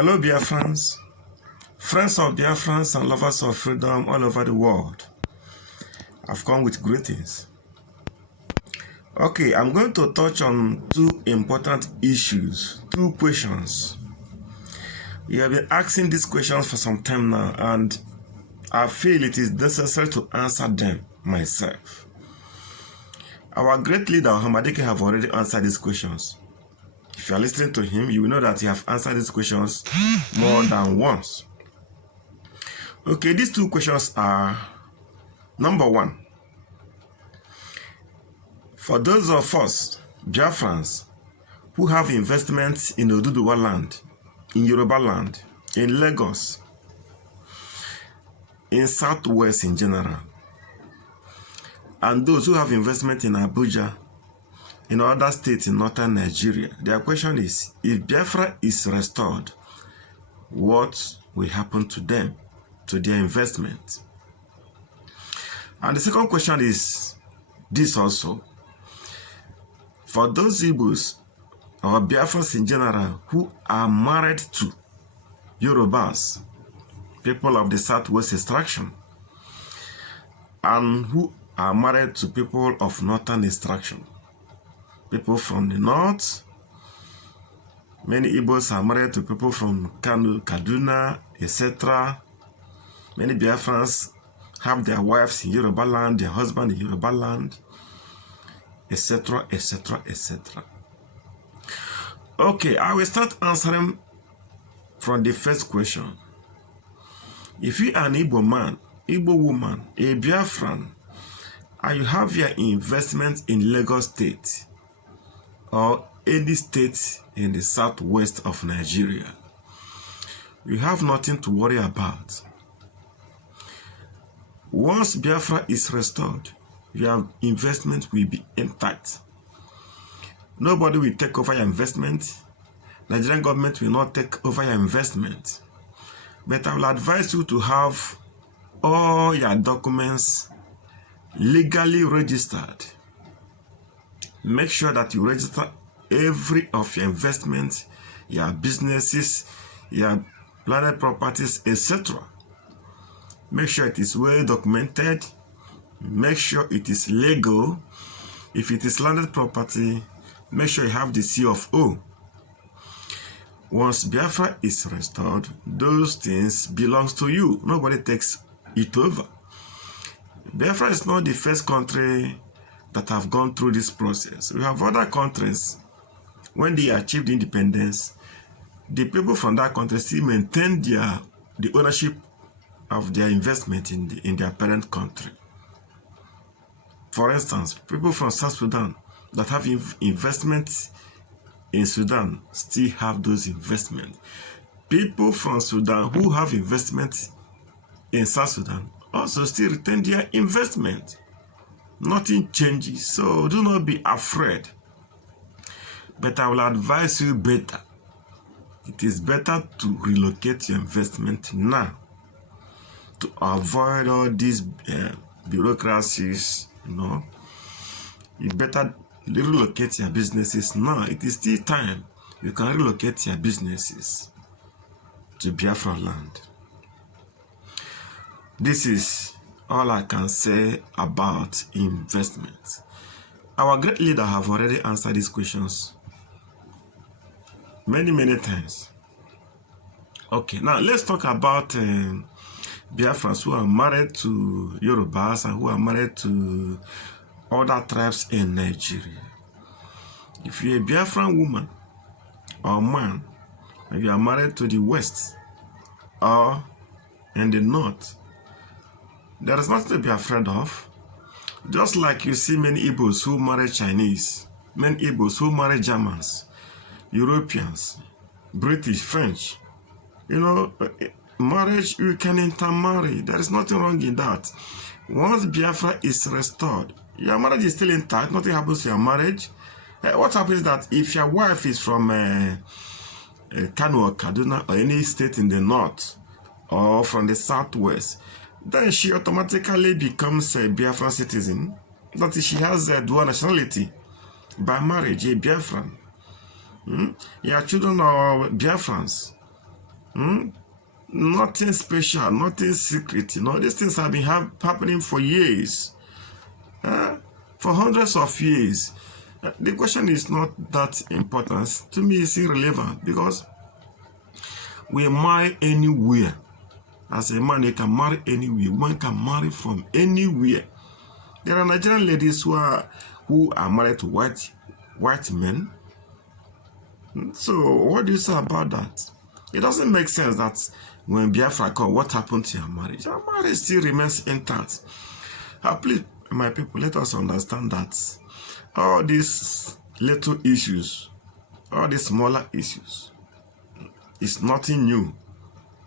Hello, Biafrans, friends of Biafrans and lovers of freedom all over the world. I've come with greetings. Okay, I'm going to touch on two important issues, two questions. You have been asking these questions for some time now, and I feel it is necessary to answer them myself. Our great leader, Hamadike, have already answered these questions. If you are listening to him, you will know that he has answered these questions more than once. Okay, these two questions are, number one, for those of us, Biafrans, who have investments in Oduduwa land, in Yoruba land, in Lagos, in Southwest in general, and those who have investment in Abuja, in other states in northern Nigeria, their question is, if Biafra is restored, what will happen to them, to their investment? And the second question is this also. For those Igbos or Biafrans in general who are married to Yorubas, people of the Southwest extraction, and who are married to people of northern extraction, people from the north, many Igbos are married to people from Kano, Kaduna, etc. Many Biafrans have their wives in Yoruba land, their husband in Yoruba land, etc., etc., etc. Okay, I will start answering from the first question. If you are an Igbo man, Igbo woman, a Biafran, and you have your investment in Lagos State or any state in the southwest of Nigeria, you have nothing to worry about. Once Biafra is restored, your investment will be intact. Nobody will take over your investment. Nigerian government will not take over your investment. But I will advise you to have all your documents legally registered. Make sure that you register every of your investments, your businesses, your landed properties, etc. Make sure it is well documented. Make sure it is legal. If it is landed property, make sure you have the C of O. Once Biafra is restored, those things belong to you. Nobody takes it over. Biafra is not the first country that have gone through this process. We have other countries, when they achieved independence, the people from that country still maintain the ownership of their investment in their parent country. For instance, people from South Sudan that have investments in Sudan still have those investments. People from Sudan who have investments in South Sudan also still retain their investment. Nothing changes, so do not be afraid. But I will advise you better. It is better to relocate your investment now to avoid all these bureaucracies. You better relocate your businesses now. It is still time. You can relocate your businesses to Biafra land. This is all I can say about investment. Our great leader have already answered these questions many times. Okay, now let's talk about Biafrans who are married to Yorubas and who are married to other tribes in Nigeria. If you're a Biafran woman or man, and you are married to the West or in the North, there is nothing to be afraid of. Just like you see many Igbos who marry Chinese, many Igbos who marry Germans, Europeans, British, French. Marriage, you can intermarry. There is nothing wrong in that. Once Biafra is restored, your marriage is still intact. Nothing happens to your marriage. What happens is that if your wife is from Kano or Kaduna or any state in the north or from the southwest, then she automatically becomes a Biafran citizen. That is, she has a dual nationality by marriage, a Biafran. Your children are Biafrans. Nothing special, nothing secret. These things have been happening for years, for hundreds of years. The question is not that important. To me, it's irrelevant because we marry anywhere. As a man, you can marry anywhere. One can marry from anywhere. There are Nigerian ladies who are married to white men. So what do you say about that? It doesn't make sense that when Biafra come, what happened to your marriage? Your marriage still remains intact. Please, my people, let us understand that all these little issues, all these smaller issues, it's nothing new.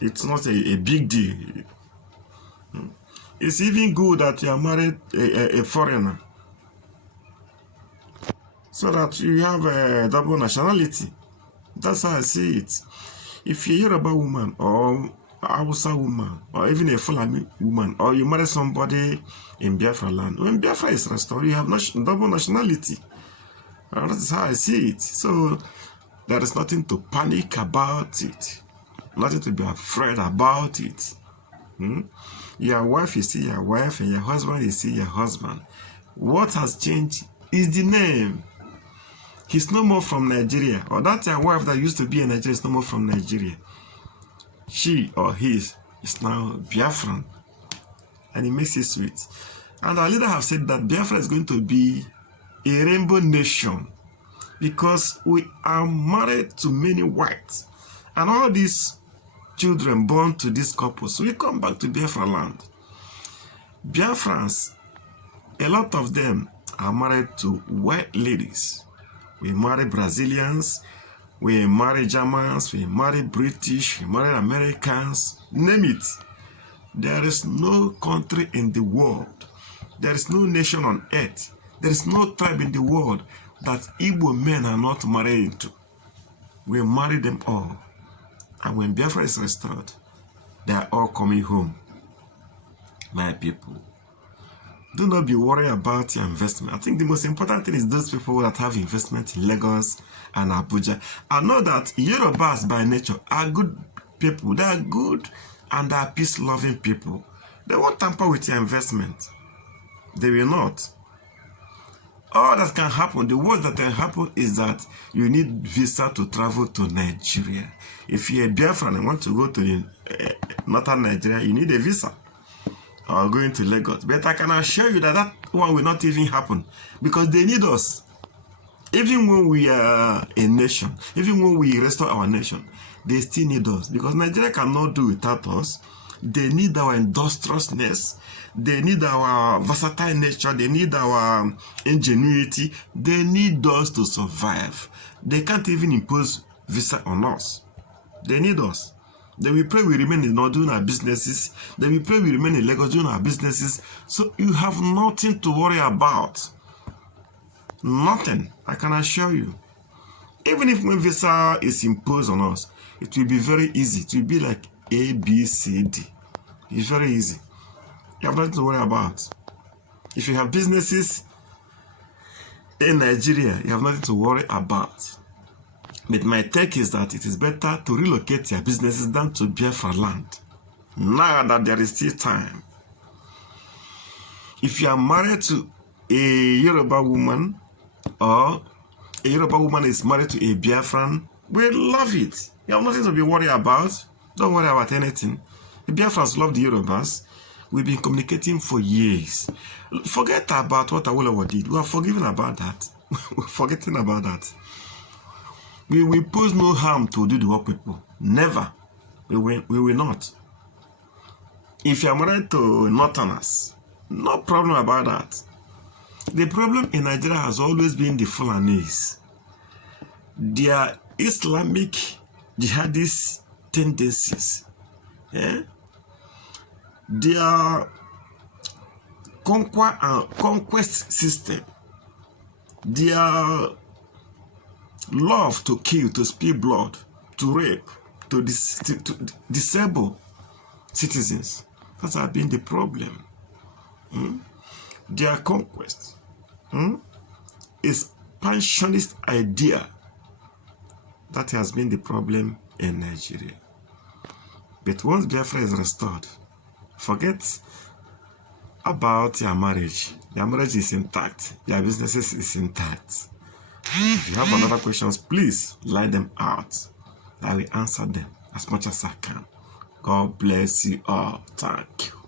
It's not a big deal. It's even good that you are married a foreigner, so that you have a double nationality. That's how I see it. If you're a Yoruba woman or Hausa woman or even a Fulani woman, or you marry somebody in Biafra land, when Biafra is restored, you have double nationality. And that's how I see it. So there is nothing to panic about it, nothing to be afraid about it. Your wife is still your wife, and your husband is still your husband. What has changed is the name. He's no more from Nigeria, or that your wife that used to be in Nigeria is no more from Nigeria. She or he is now Biafran, and it makes it sweet. And our leader have said that Biafra is going to be a rainbow nation because we are married to many whites, and all these children born to this couple, so we come back to Biafra land. Biafrans, a lot of them are married to white ladies. We marry Brazilians, we marry Germans, we marry British, we marry Americans, name it. There is no country in the world, there is no nation on earth, there is no tribe in the world that Igbo men are not married to. We marry them all. And when Biafra is restored, they are all coming home. My people, do not be worried about your investment. I think the most important thing is those people that have investment in Lagos and Abuja. I know that Yorubas by nature are good people. They are good and they are peace-loving people. They won't tamper with your investment. They will not. All that can happen, the worst that can happen is that you need visa to travel to Nigeria. If you're a Biafran and want to go to northern Nigeria, you need a visa. Or going to Lagos. But I can assure you that that one will not even happen because they need us. Even when we are a nation, even when we restore our nation, they still need us because Nigeria cannot do without us. They need our industriousness. They need our versatile nature. They need our ingenuity. They need us to survive. They can't even impose visa on us. They need us. Then we pray we remain in doing our businesses. Then we pray we remain in Lagos doing our businesses. So you have nothing to worry about. Nothing, I can assure you. Even if when visa is imposed on us, it will be very easy. It will be like A, B, C, D. It's very easy. You have nothing to worry about. If you have businesses in Nigeria, you have nothing to worry about. But my take is that it is better to relocate your businesses than to Biafra land. Now that there is still time. If you are married to a Yoruba woman, or a Yoruba woman is married to a Biafran, we love it. You have nothing to be worried about. Don't worry about anything. The Biafrans love the Yorubas. We've been communicating for years. Forget about what Awolowo did. We are forgiven about that. We're forgetting about that. We will pose no harm to do the work people. Never. We will not. If you are married to Northerners, no problem about that. The problem in Nigeria has always been the Fulanis. Their Islamic jihadist tendencies. Their conquest system. Their love to kill, to spill blood, to rape, to disable citizens. That has been the problem. Their conquest is pensionist idea. That has been the problem in Nigeria. But once Biafra is restored, forget about your marriage. Your marriage is intact. Your businesses is intact. If you have other questions, please line them out. I will answer them as much as I can. God bless you all. Thank you.